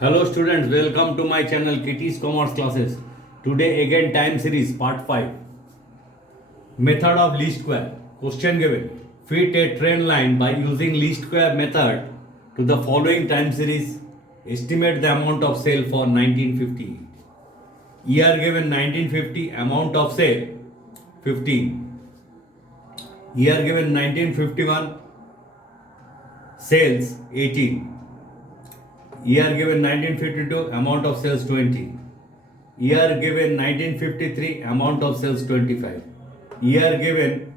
Hello students, welcome to my channel Kitty's Commerce Classes. Today again time series part 5. Method of least square. Question given. Fit a trend line by using least square method to the following time series. Estimate the amount of sale for 1950. Year given 1950, amount of sale 15. Year given 1951, sales 18. Year given 1952, amount of sales 20. Year given 1953, amount of sales 25. Year given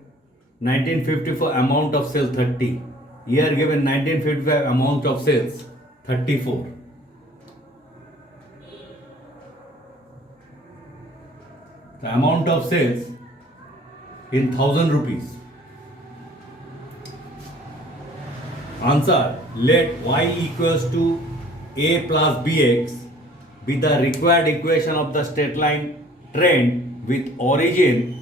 1954, amount of sales 30. Year given 1955, amount of sales 34. The amount of sales in 1000 rupees. Answer: let y equals to a plus bx be the required equation of the straight line trend with origin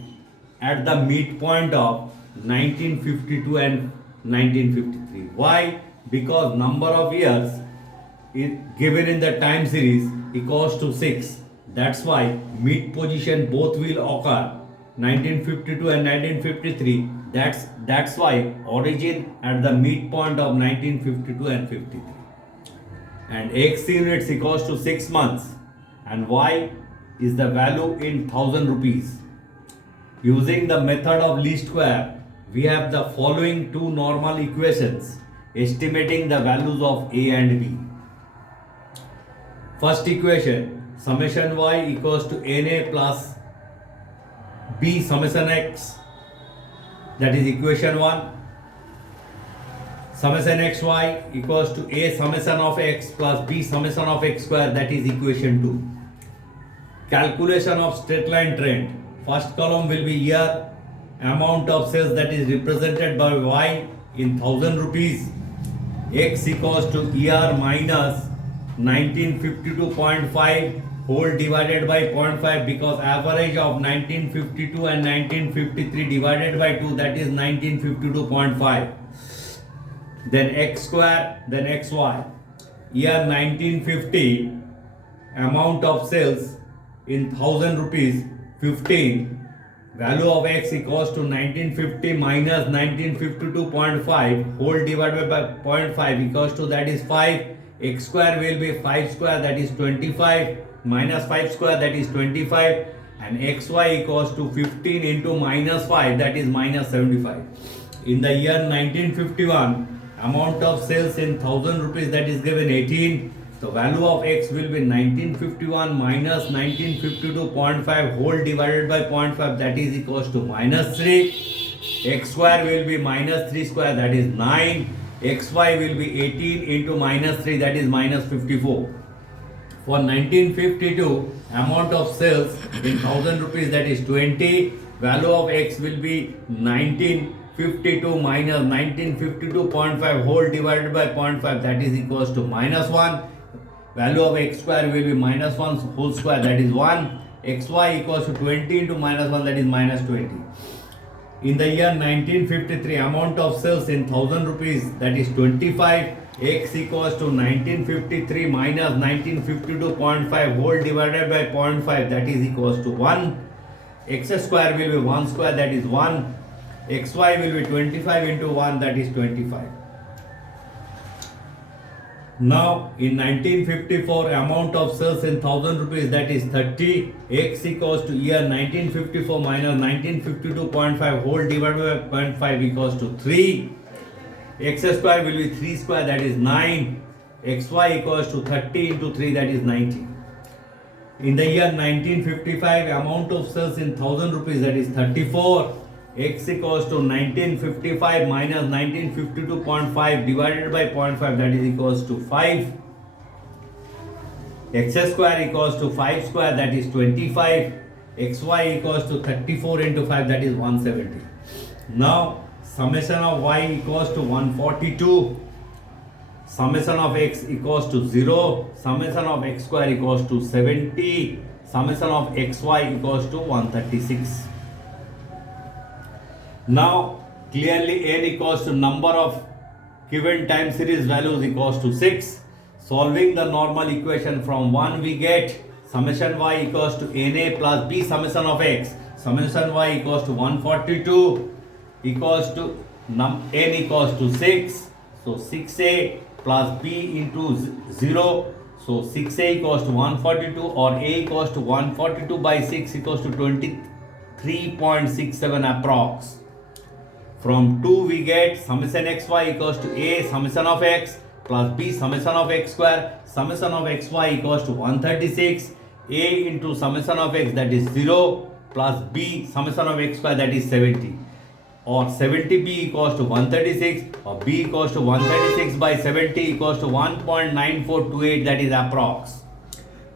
at the midpoint of 1952 and 1953. Why? Because number of years is given in the time series equals to 6. That's why mid position both will occur 1952 and 1953. That's why origin at the midpoint of 1952 and 53. And x units equals to 6 months and y is the value in 1000 rupees. Using the method of least square, we have the following two normal equations estimating the values of a and b. First equation, summation y equals to na plus b summation x, that is equation 1. Summation xy equals to a summation of x plus b summation of x square, that is equation 2. Calculation of straight line trend. First column will be year, amount of sales, that is represented by y in 1000 rupees. X equals to year minus 1952.5 whole divided by 0.5, because average of 1952 and 1953 divided by 2, that is 1952.5. Then x square, then xy. Year 1950, amount of sales in 1000 rupees 15. Value of x equals to 1950 minus 1952.5 whole divided by 0.5 equals to, that is 5. X square will be 5 square, that is 25, minus 5 square, that is 25, and xy equals to 15 into minus 5, that is minus 75. In the year 1951, amount of sales in 1000 rupees, that is given 18. The value of x will be 1951 minus 1952.5 whole divided by 0.5, that is equals to minus 3. X square will be minus 3 square, that is 9. Xy will be 18 into minus 3, that is minus 54. For 1952, amount of sales in 1000 rupees, that is 20. Value of x will be 1952 minus 1952.5 whole divided by 0.5, that is equals to minus 1. Value of x square will be minus 1 whole square, that is 1. Xy equals to 20 into minus 1, that is minus 20. In the year 1953, amount of sales in 1000 rupees, that is 25. X equals to 1953 minus 1952.5 whole divided by 0.5, that is equals to 1. X square will be 1 square, that is 1. Xy will be 25 into 1, that is 25. Now in 1954, amount of sales in 1000 rupees, that is 30. X equals to year 1954 minus 1952.5 whole divided by 0.5 equals to 3. X square will be 3 square, that is 9. Xy equals to 30 into 3, that is 90. In the year 1955, amount of sales in 1000 rupees, that is 34. X equals to 1955 minus 1952.5 divided by 0.5, that is equals to 5. X square equals to 5 square, that is 25. Xy equals to 34 into 5, that is 170. Now summation of y equals to 142. Summation of x equals to 0. Summation of x square equals to 70. Summation of xy equals to 136. Now clearly n equals to number of given time series values equals to 6. Solving the normal equation from 1 we get summation y equals to na plus b summation of x. Summation y equals to 142 equals to n equals to 6. So 6a plus b into 0. So 6a equals to 142 or a equals to 142 by 6 equals to 23.67 approx. From 2 we get summation xy equals to a summation of x plus b summation of x square. Summation of xy equals to 136. A into summation of x, that is 0, plus b summation of x square, that is 70. Or 70b equals to 136, or b equals to 136 by 70 equals to 1.9428, that is approx.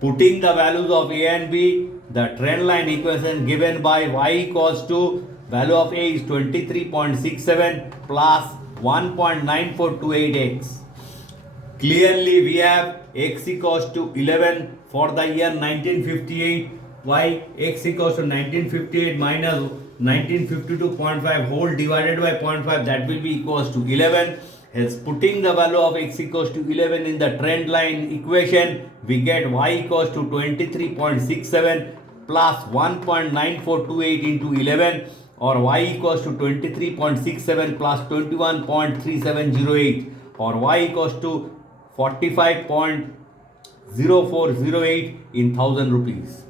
Putting the values of a and b, the trend line equation given by y equals to value of a is 23.67 plus 1.9428x. Clearly we have x equals to 11 for the year 1958, y x equals to 1958 minus 1952.5 whole divided by 0.5, that will be equals to 11. Hence putting the value of x equals to 11 in the trend line equation, we get y equals to 23.67 plus 1.9428 into 11, or y equals to 23.67 plus 21.3708, or y equals to 45.0408 in 1000 rupees.